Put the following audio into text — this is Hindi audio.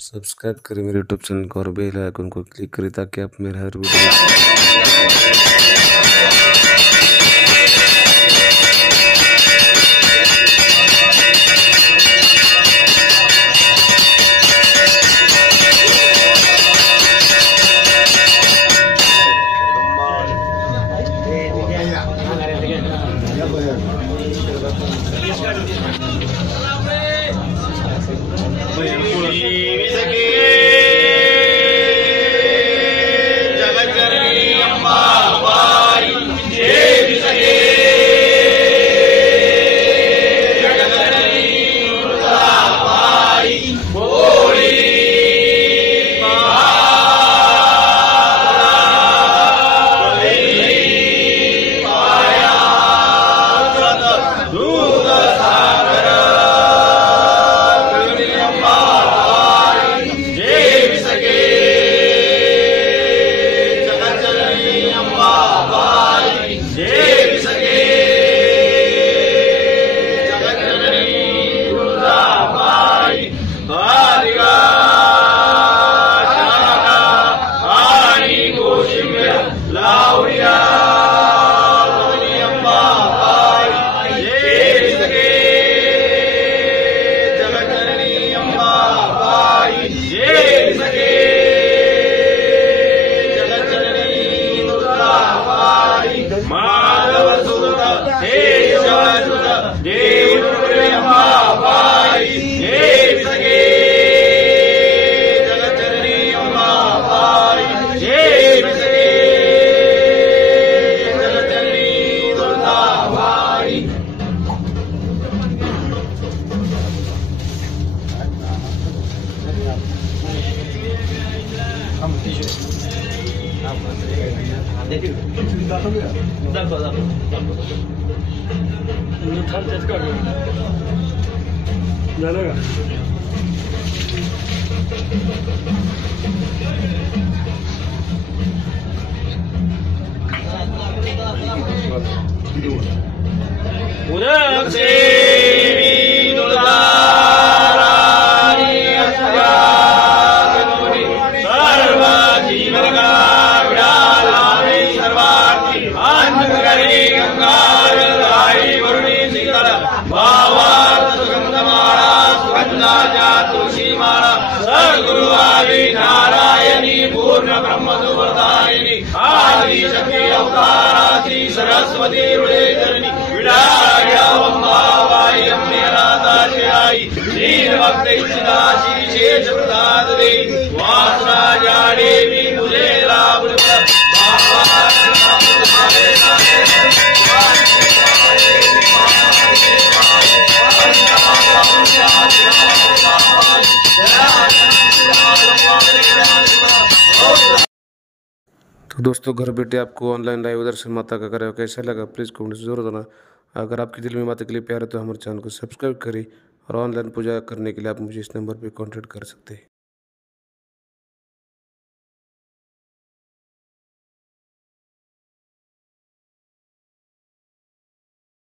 सब्सक्राइब करें मेरे यूट्यूब चैनल को और बेल आइकन को क्लिक करें ताकि आप मेरा हर वीडियो सरस्वती हृदयधरणी विडाग्यावंबावाई अम्मेरादाशयाई दीनभक्त इच्छिदाशी शेष प्रसाद दे वासराजा देवी मुझे लाभ तो दोस्तों घर बैठे आपको ऑनलाइन लाइव दर्शन माता का करेगा कैसा लगा प्लीज़ कमेंट से जरूर देना। अगर आपके दिल में माता के लिए प्यार है तो हमारे चैनल को सब्सक्राइब करें और ऑनलाइन पूजा करने के लिए आप मुझे इस नंबर पर कॉन्टैक्ट कर सकते हैं।